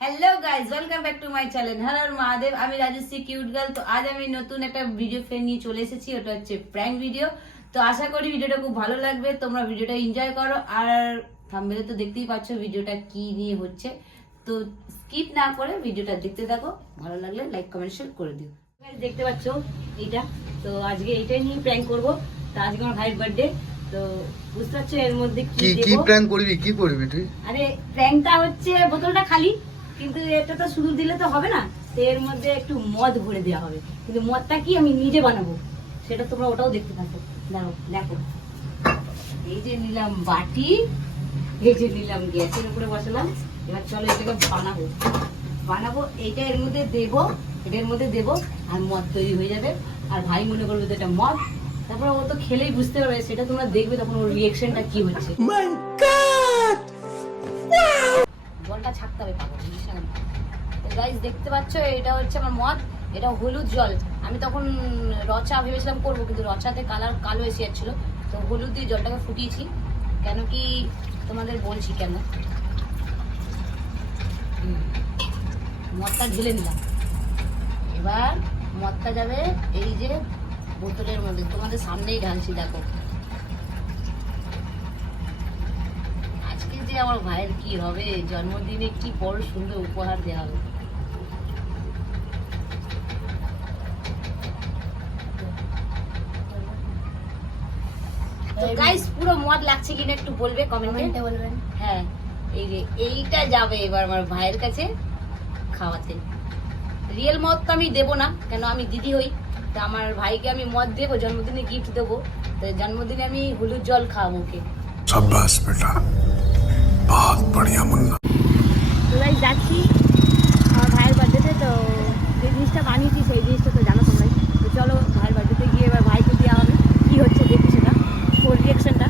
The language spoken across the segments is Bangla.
Hello guys, welcome back to my channel. Har Har Mahadev. আমি রাজশ্রী কিউট গার্ল। তো আজ আমি নতুন একটা ভিডিও ফ্রেম নিয়ে চলে এসেছি। ওটা হচ্ছে প্র্যাঙ্ক ভিডিও। তো আশা করি ভিডিওটা খুব ভালো লাগবে, তোমরা ভিডিওটা এনজয় করো। আর থাম্বনেলে তো দেখতেই পাচ্ছ ভিডিওটা কি নিয়ে হচ্ছে। তো স্কিপ না করে ভিডিওটা দেখতে থাকো। ভালো লাগলে লাইক কমেন্ট শেয়ার করে দিও। দেখতে পাচ্ছ এইটা, তো আজকে এইটাই নিয়ে প্র্যাঙ্ক করবো। তো আজকে আমার ভাইয়ের বার্থডে, তো বুঝতে পারছো এর মধ্যে কি কি প্র্যাঙ্ক করবি, কি করবি তুই? আরে প্র্যাঙ্কটা হচ্ছে বোতলটা খালি, কিন্তু এটা তো শুধু দিলে তো হবে না, তো এর মধ্যে একটু মদ ভরে দেওয়া হবে। কিন্তু মদটা কি আমি নিজে বানাবো, সেটা তোমরা ওটাও দেখতে থাকো। দাঁড়াও দেখো, এই যে নিলাম বাটি, এই যে নিলাম গ্যাসের উপরে বসালাম। এবার চলো এটাকে বানাবো এইটা এর মধ্যে দেবো, এটার মধ্যে দেবো, আর মদ তৈরি হয়ে যাবে। আর ভাই মনে করবে তো এটা মদ, তারপরে ও তো খেলেই বুঝতে পারবে, সেটা তোমরা দেখবে তখন ওর রিঅ্যাকশনটা কি হচ্ছে। জলটা ছাড়তে হবে পাগল, বুঝিস না? গাইস দেখতে পাচ্ছ এটা হচ্ছে আমার মদ, এটা হলুদ জল। আমি তখন রচা ভেবেছিলাম করবো, কিন্তু রচাতে কালার কালো এসে যাচ্ছিল, তো হলুদ দিয়ে জলটাকে ফুটিয়েছি। কেন কি তোমাদের বলছি কেন। মদটা ঢেলে নিলাম, এবার মদটা যাবে এই যে বোতলের মধ্যে, তোমাদের সামনেই ঢালছি দেখো। আজকে যে আমার ভাইয়ের কি হবে, জন্মদিনে কি বড় সুন্দর উপহার দেওয়া হবে। তো গাইস পুরো মদ লাগছে কিনা একটু বলবে, কমেন্টে বলবেন। হ্যাঁ, এই যে এইটা যাবে এবার আমার ভাইয়ের কাছে খাওয়াতে। রিয়েল মদ তো আমি দেবো না, কেন আমি দিদি হই। তো আমার ভাইকে আমি মদ দেবো, জন্মদিনে গিফট দেবো। তো জন্মদিনে আমি হলুদ জল খাওয়াবো ওকে। शाबाश बेटा, बहुत बढ़िया मुन्ना। তো গাইস যাচ্ছি আমার ভাইয়ের বার্থডেতে, তো যে জিনিসটা বানিয়েছি সেই জিনিসটা তো জানো তোমরাই। তো চলো ভাইয়ের বার্থডেতে গিয়ে এবার ভাইকে দেওয়া হবে, কী হচ্ছে দেখি সেটা, ওর রিয়াকশনটা।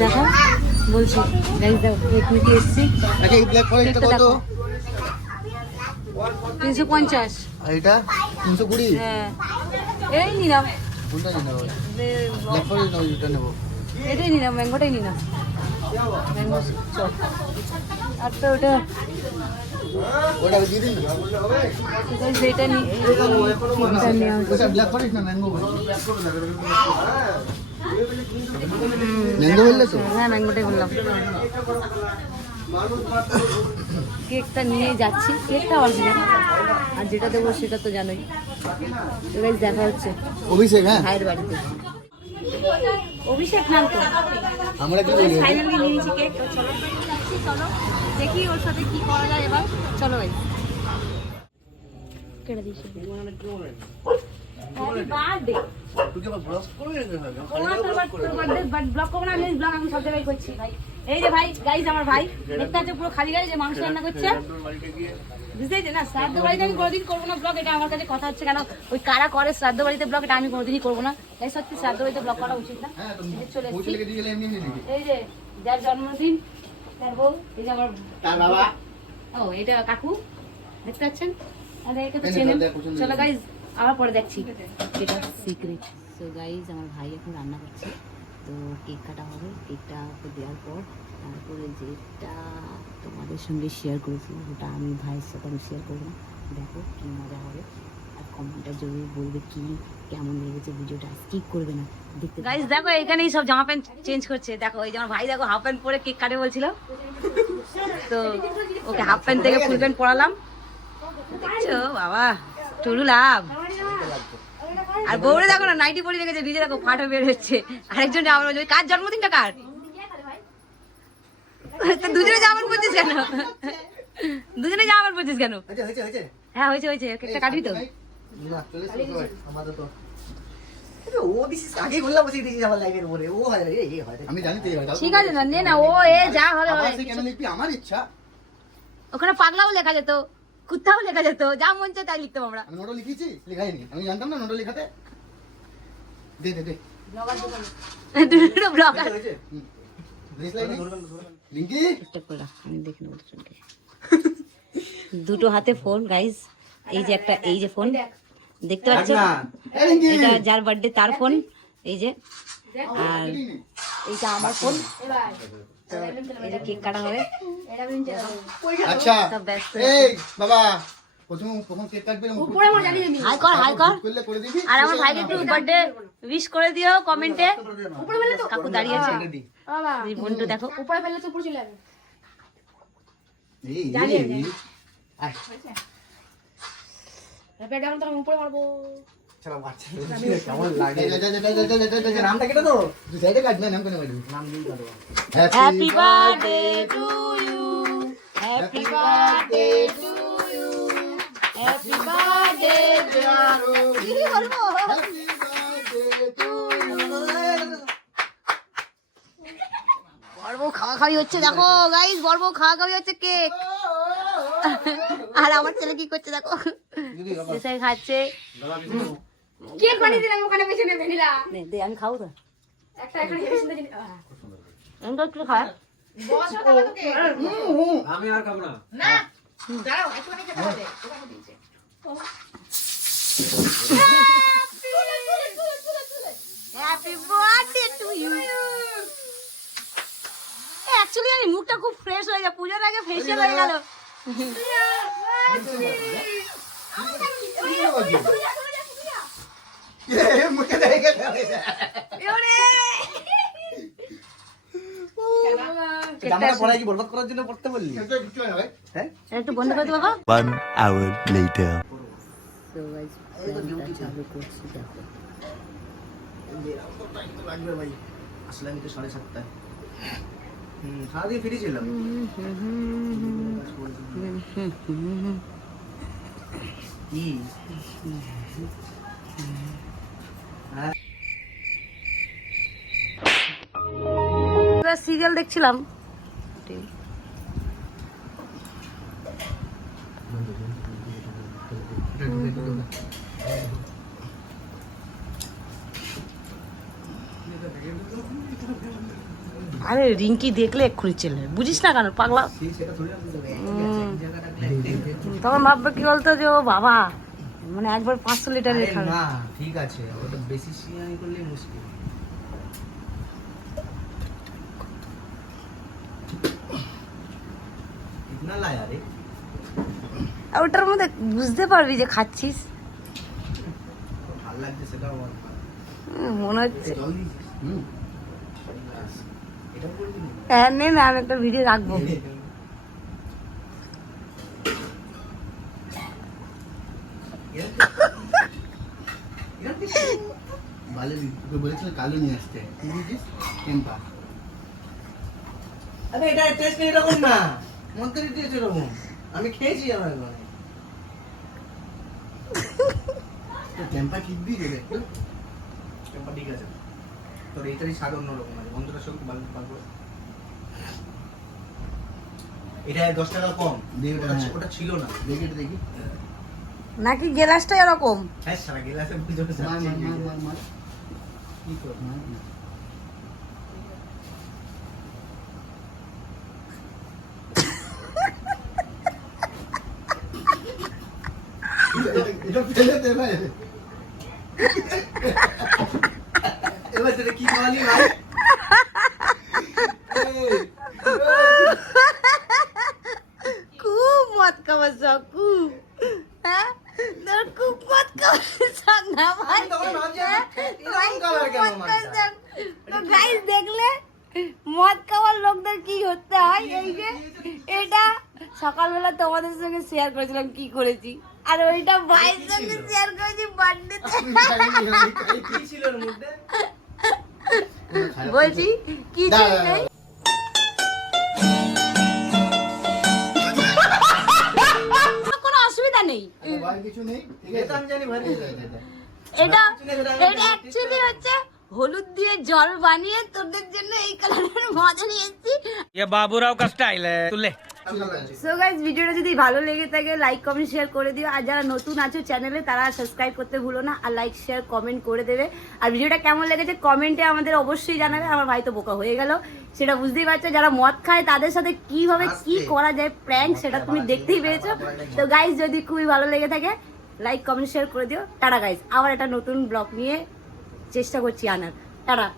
দেখো বলছি গাইস, দেখো কেক নিতে এসেছি। আচ্ছা এই ব্ল্যাক ফরেস্টটা কত? 350। আর এটা 320? হ্যাঁ, এই নিলাম। কোনটা নিতে হবে? ব্ল্যাক ফরেস্ট নাও, এটা নেব। এটাই নিলাম, ম্যাঙ্গোটাই নিলাম। ম্যাঙ্গো চল। আর তো ওটা ওটা দিয়ে দিন না। এটা নিয়ে ওটা ব্ল্যাক ফরেস্ট না ম্যাঙ্গো? ম্যাঙ্গো বললে তো? হ্যাঁ ম্যাঙ্গোটাই বললাম। কেকটা নিয়ে যাচ্ছি, কেকটা অরিজিনাল, আর যেটা দেবো সেটা তো জানোই। তো গাইস দেখা হচ্ছে অভিষেক। হ্যাঁ ভাইয়ের বাড়িতে। অভিষেক নাম তো। আমরা কি বলি? ফাইনালি নিয়ে নিয়েছি কেক। তো চলো চলো দেখি ওর সাথে কি করা যায় এবার। চলো ভাই কেটে দিচ্ছি। Happy birthday. তুই কি ব্লগ করবি না? ব্লগ করবো না, আমি ব্লগ আমি সব জায়গায় করছি ভাই। এই যে ভাই গাইস, আমার ভাই দেখতে আছে পুরো খালি গাড়ি যে মাংস রান্না করছে, বুঝতেই না। শ্রাদ্ধ বাড়িতে আমি কোনোদিন করবো না ব্লগ, এটা আমার কাছে কথা হচ্ছে। কেন ওই কারা করে শ্রাদ্ধ বাড়িতে ব্লগ, এটা আমি কোনোদিনই করবো না। তাই সত্যি শ্রাদ্ধ বাড়িতে ব্লগ করা উচিত না। চলে এসেছি, এই যে যার জন্মদিন তার বউ, এই যে আমার বাবা, ও এটা কাকু দেখতে পাচ্ছেন। আরে একে তো চেনেন। চলো গাইস আবার পরে দেখছি, এটা সিক্রেট। সো গাইস আমার ভাই এখন রান্না করছে, তো কেক কাটা হবে। কেকটা দেওয়ার পর তারপরে যেটা তোমাদের সঙ্গে শেয়ার করেছি ওটা আমি ভাইয়ের সাথে আমি শেয়ার করবো না। দেখো কি মজা হবে, আর কমেন্টটা জরুর বলবে কি কেমন লেগেছে ভিডিওটা, স্কিপ করবে না দেখতে। গাইস দেখো এখানেই সব জামা প্যান্ট চেঞ্জ করছে। দেখো এই যে আমার ভাই, দেখো হাফ প্যান্ট পরে কেক কাটে বলছিল, তো ওকে হাফ প্যান্ট থেকে ফুল প্যান্ট পরালাম। দেখছো বাবা টুরু লাভ। আর বউরে দেখো না নাইটি পরে রেখেছে, ভিজে দেখো ফাটা বের হচ্ছে। আরেকজন জামা, কার জন্মদিনটা কার? দুজনে জামা পরছিস কেন? দুজনে জামা পরছিস কেন? হ্যাঁ হয়েছে হয়েছে, কেকটা কাটবি তো? ঠিক আছে না, নে না, ও এ যা হবে আমার ইচ্ছা। ওখানে পাগলাও লেখা যেত, কুত্তাও লেখা যেত, যা মন চায় তাই লিখতাম আমরা। নোটও লিখেছি, লেখাইনি, আমি জানতাম না নোটও লেখাতে। দে দে দে দুটো ব্লগার লিঙ্কি আমি দেখে নেবো দুজনকে। দুটো হাতে ফোন গাইস, এই যে একটা, এই যে ফোন দেখতে পাচ্ছ, এটা যার বার্থডে তার ফোন, এই যে, আর এইটা আমার ফোন। তো এই যে কেক কাটা হবে। আচ্ছা সব ব্যস্ত। এই বাবা প্রথম কেক কাটবে হাই কর, হাই কর। করলে করে দিবি আর আমার ভাইকে একটু বার্থডে উইশ করে দিও কমেন্টে। কাকু দাঁড়িয়ে আছে, এই বোনটা দেখো। উপরে ফেললে তো উপরে চলে যাবে। এই আয় ব্যাটা আমরা তখন উপরে মারবো। চলো বাচ্চা কেমন লাগে নামটা কেটে দাও তুই সাইডে কাটবে নাম কেন কাটবি নাম দিয়ে কাটবো happy birthday to you, happy birthday to you, happy birthday কি বলবো? বড় খাওয়া খাওয়াই হচ্ছে, দেখো গাইস, বড় খাওয়া খাওয়াই হচ্ছে কেক। আর আমার ছেলে কি করছে দেখো, এসে খাচ্ছে। কেক বানিয়ে দিলাম ওখানে পেছনে ভ্যানিলা। নে দে, আমি খাবো তো, একটা এখানে হেভি সুন্দর জিনিস। আমি তো একটু খাই। বস না তাহলে তো কেক। আমি আর খাবো না। না দাঁড়াও একটু বানিয়ে খেতে হবে। ওখানে দিয়েছে। Happy birthday to you. Actually আমি মুখটা খুব ফ্রেশ হয়ে যায়, পূজার আগে ফেশিয়াল হয়ে গেল। মুখে দেখে জামাটা পরাই কি বরবাদ করার জন্য পড়তে বললি হ্যাঁ একটু বন্ধ করে দে বাবা। 1 hour later. তো গাইস প্ল্যানটা চালু করছি, দেখো। লাগবে ভাই আসলে আমি তো 7:30 সারাদিন ফ্রি ছিলাম কি সিরিয়াল দেখছিলাম। আরে রিঙ্কি দেখলে এক্ষুনি চেলে, বুঝিস না কেন পাগলা? তখন ভাববে কি বলতো যে ও বাবা মানে একবার 500 লিটারের খাবে। না ঠিক আছে ওটা বেশি সিয়ানি করলে মুশকিল ইতনা লায়া রে আর ওটার মধ্যে বুঝতে পারবি যে খাচ্ছিস। ভালো লাগছে সেটা আমার মনে হচ্ছে এটা করে দিবি হ্যাঁ, নে না, আমি একটা ভিডিও রাখবো। কালো নিয়ে আসতে আরে এটা টেস্ট এরকম না, মন্ত্রী টেস্ট এরকম। আমি খেয়েছি আমার ঘরে। টেম্পা ঠিক দিয়ে দেবে ব্যাপার ঠিক আছে, তোর এইটারই স্বাদ অন্যরকম আছে, মন্ত্রটার সঙ্গে ভালো পাবো। এটা 10 টাকা কম, ওটা ছিল না। দেখি দেখি নাকি গ্লাসটা এরকম? হ্যাঁ সারা গেলাসে বুঝতে কি কর এটা ফেলে দে ভাই এবার তোরা কি বলি ভাই? খুব মদ খাওয়ার শখ, খুব। হ্যাঁ তোর খুব মদ খাওয়ার শখ না ভাই? আমি তখন ভাবছি, হ্যাঁ? এরকম ভাই, colour খুব কেন মদ খাওয়ার মালটা? শখ। তো গাইস দেখলে মদ খাওয়ার লোকদের কি হতে হয়। এই যে এটা সকালবেলা তোমাদের সঙ্গে শেয়ার করেছিলাম কি করেছি, আর ওইটা ভাইয়ের সঙ্গে শেয়ার করেছি বার্থডে। কি ছিল এর মধ্যে? বলছি কি নেই, কোনো অসুবিধা নেই। ভাই কিছু নেই ঠিক এটা আমি জানি ভাই। এটা এটা অ্যাকচুয়ালি হচ্ছে হলুদ দিয়ে জল বানিয়ে তোদের জন্য এই কালারের মজা নিয়ে এসেছি। ये बाबूराव का स्टाइल है, तू ले। সো গাইস ভিডিওটা যদি ভালো লেগে থাকে লাইক কমেন্ট শেয়ার করে দিও, আর যারা নতুন আছো চ্যানেলে তারা সাবস্ক্রাইব করতে ভুলো না, আর লাইক শেয়ার কমেন্ট করে দেবে। আর ভিডিওটা কেমন লেগেছে কমেন্টে আমাদের অবশ্যই জানাবে। আমার ভাই তো বোকা হয়ে গেল, সেটা বুঝতেই পারছো। যারা মদ খায় তাদের সাথে কিভাবে কি করা যায় প্র্যাঙ্ক, সেটা তুমি দেখতেই পেয়েছো। তো গাইস যদি খুবই ভালো লেগে থাকে লাইক কমেন্ট শেয়ার করে দিও। টাটা গাইস, আবার একটা নতুন ব্লগ নিয়ে চেষ্টা করছি আনার। টাটা।